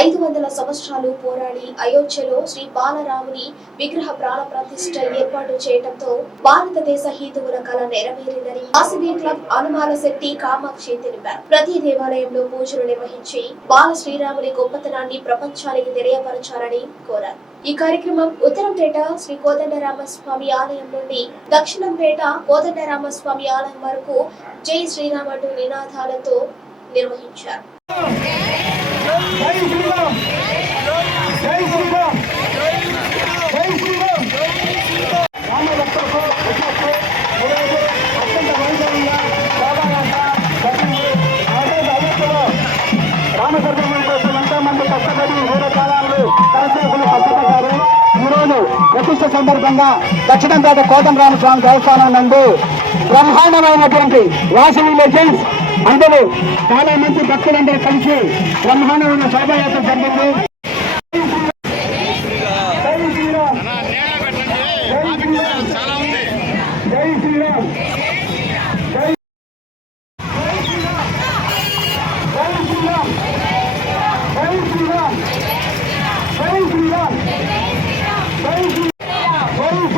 ఐదు వందల సంవత్సరాలు పోరాడి అయోధ్యలో శ్రీ బాలరాముని విగ్రహ ప్రాణ ప్రతిష్ట ఏర్పాటు చేయడంతో భారతదేశ హిందువుల కళ నెరవేరిందని ఆసిబీ క్లబ్ అనుమాల శెట్టి కామాక్షి తెలిపారు. ప్రతి దేవాలయంలో పూజలు నిర్వహించి బాల శ్రీరాముని గొప్పతనాన్ని ప్రపంచానికి తెలియపరచాలని కోరారు. ఈ కార్యక్రమం ఉత్తరంపేట శ్రీ కోదండరామస్వామి ఆలయం నుండి దక్షిణంపేట కోదండరామస్వామి ఆలయం వరకు జై శ్రీరామ్ అంటూ నినాదాలతో నిర్వహించారు. దినోత్సవ సందర్భంగా దక్షిణంపేట కోటం రామస్వామి దేవస్థానం నందు బ్రహ్మాండమైనటువంటి వాసవి లెజెండ్స్ అందరూ చాలా మంది భక్తులందరూ కలిసి బ్రహ్మాండమైన శోభాయాత్ర జరిగింది జై శ్రీరామ్ జై శ్రీరామ్ జై శ్రీరామ్ జై జై శ్రీరామ్ జై శ్రీరామ్ జై శ్రీరామ్ జై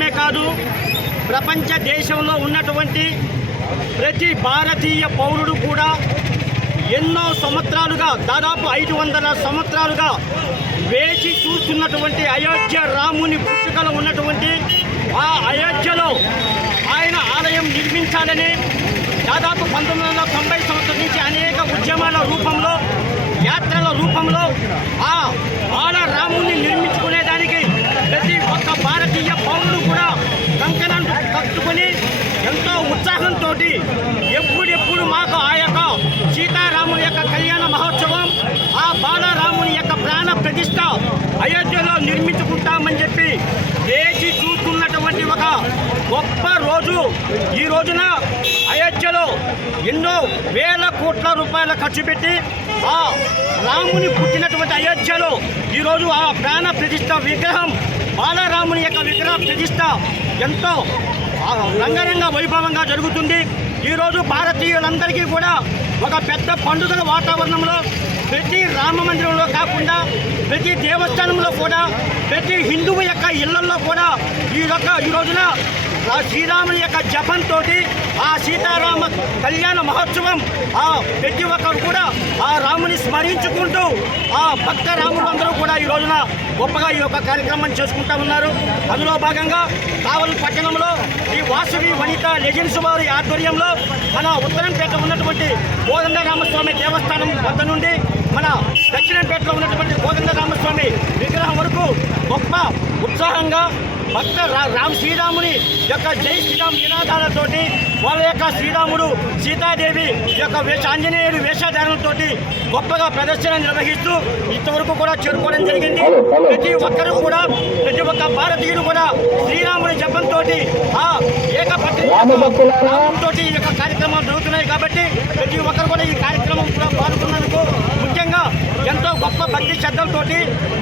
మాత్రమే కాదు ప్రపంచ దేశంలో ఉన్నటువంటి ప్రతి భారతీయ పౌరుడు కూడా ఎన్నో సంవత్సరాలుగా దాదాపు ఐదు వందల సంవత్సరాలుగా వేచి చూస్తున్నటువంటి అయోధ్య రాముని పుట్టుకలో ఉన్నటువంటి ఆ అయోధ్యలో ఆయన ఆలయం నిర్మించాలని దాదాపు పంతొమ్మిది వందల తొంభై సంవత్సరం నుంచి అనేక ఉద్యమాల రూపంలో యాత్రల రూపంలో ఆ ఆల కాబట్టి ఎప్పుడెప్పుడు మాకు ఆ యొక్క సీతారాముని యొక్క కళ్యాణ మహోత్సవం ఆ బాలరాముని యొక్క ప్రాణ ప్రతిష్ట అయోధ్యలో నిర్మించుకుంటామని చెప్పి వేచి చూస్తున్నటువంటి ఒక గొప్ప రోజు. ఈ రోజున అయోధ్యలో ఎన్నో వేల కోట్ల రూపాయల ఖర్చు పెట్టి ఆ రాముని పుట్టినటువంటి అయోధ్యలో ఈరోజు ఆ ప్రాణ ప్రతిష్ట విగ్రహం బాలరాముని యొక్క విగ్రహ ప్రతిష్ట ఎంతో రంగరంగ వైభవంగా జరుగుతుంది. ఈరోజు భారతీయులందరికీ కూడా ఒక పెద్ద పండుగల వాతావరణంలో ప్రతి రామ మందిరంలో కాకుండా ప్రతి దేవస్థానంలో కూడా ప్రతి హిందువు యొక్క ఇళ్ళలో కూడా ఈ యొక్క ఈ రోజున శ్రీరాముని యొక్క జపంతో ఆ సీతారామ కళ్యాణ మహోత్సవం ఆ ప్రతి ఒక్కరు కూడా ఆ రాముని స్మరించుకుంటూ ఆ భక్త రాములు అందరూ కూడా ఈ రోజున గొప్పగా ఈ యొక్క కార్యక్రమాన్ని చేసుకుంటా ఉన్నారు. అందులో భాగంగా కావలి పట్టణంలో ఈ వాసవి వనిత లెజెన్స్ వారి ఆధ్వర్యంలో మన ఉత్తరంపేట ఉన్నటువంటి కోదండరామస్వామి దేవస్థానం వద్ద నుండి మన దక్షిణంపేటలో ఉన్నటువంటి కోదండరామస్వామి విగ్రహం వరకు గొప్ప ఉత్సాహంగా భక్త రా- రామ్ శ్రీరాముని యొక్క జై శ్రీరామ్ నినాదాలతోటి వాళ్ళ యొక్క శ్రీరాముడు సీతాదేవి యొక్క వేష ఆంజనేయుడు వేషధారణతో గొప్పగా ప్రదర్శన నిర్వహిస్తూ ఇంతవరకు కూడా చేరుకోవడం జరిగింది. ప్రతి ఒక్కరూ కూడా ప్రతి ఒక్క భారతీయుడు కూడా శ్రీరాముని జపంతో ఆ ఏకపత్రి తోటి ఈ యొక్క కార్యక్రమాలు జరుగుతున్నాయి కాబట్టి ప్రతి ఒక్కరు కూడా ఈ కార్యక్రమం కూడా పాల్గొన్నందుకు గొప్ప భక్తి శ్రద్ధలతో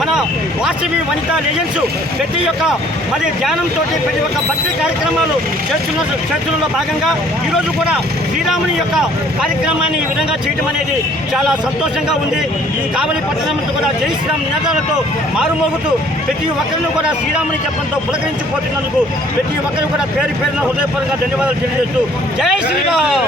మన వాసవి వనిత లేజెన్స్ ప్రతి ఒక్క మరి ధ్యానంతో ప్రతి ఒక్క భక్తి కార్యక్రమాలు చేస్తున్న చేస్తున్నలో భాగంగా ఈరోజు కూడా శ్రీరాముని యొక్క కార్యక్రమాన్ని ఈ విధంగా చేయడం అనేది చాలా సంతోషంగా ఉంది. ఈ కావలి పట్టణంతో కూడా జై శ్రీరామ్ నినాదాలతో మారుమోగుతూ ప్రతి ఒక్కరిని కూడా శ్రీరాముని చెప్పడంతో పులకరించిపోతున్నందుకు ప్రతి ఒక్కరు కూడా పేరు పేరున హృదయపూర్వకంగా ధన్యవాదాలు తెలియజేస్తూ జై శ్రీరామ్!